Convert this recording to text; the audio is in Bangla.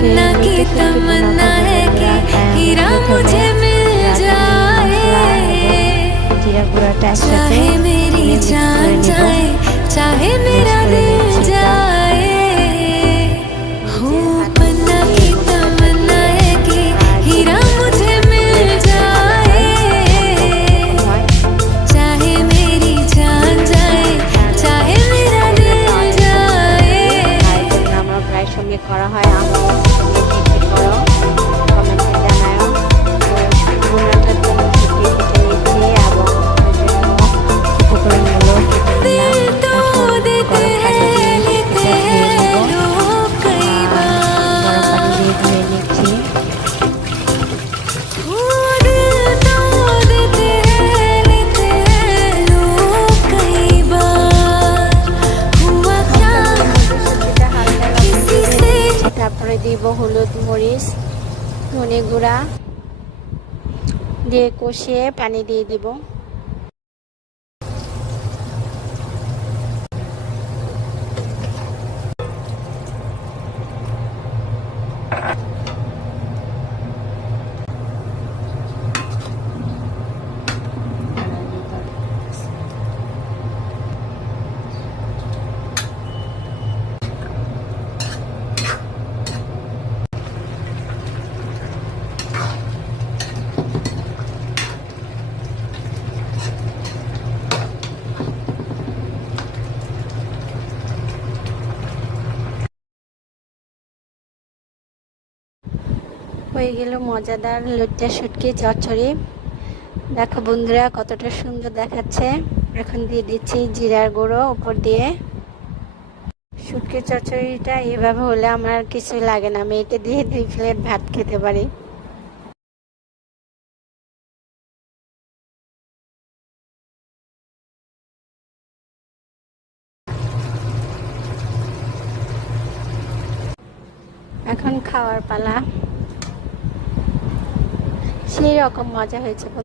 पन्ना की तमन्ना है कि हीरा मुझे मिल जाए, चाहे मेरी जान जाए चाहे मेरा दिल जाए। हो पन्ना की तमन्ना है कि हीरा मुझे मिल जाए, चाहे मेरी जान जाए चाहे मेरा दिल जाए। আমরা প্রায় সঙ্গে করা হয়, আমার সঙ্গে জিজ্ঞেস করো, কমেন্টে জানাও। বোনাটার জন্য ছুটি কেটে নিচ্ছি এবং উপকরণগুলো কেটে নিলাম। এখন গরম পানি দিয়ে ধুয়ে নেব, গরম পানি দিয়ে ধুয়ে নিচ্ছি। তারপরে দিব হলুদ, মরিচ, ধনে গুঁড়া দিয়ে কষিয়ে পানি দিয়ে দিব। হয়ে গেল মজাদার লইট্টা শুটকি চচ্চড়ি। দেখো বন্ধুরা কতটা সুন্দর দেখাচ্ছে। এখন দিয়ে দিচ্ছি জিরার গুঁড়ো উপর দিয়ে। শুটকি চচ্চড়িটা এভাবে হলে আমার আর কিছু লাগে না, আমি এটা দিয়ে 2 প্লেট ভাত খেতে পারি। এখন খাওয়ার পালা। সেই রকম মজা হয়েছে।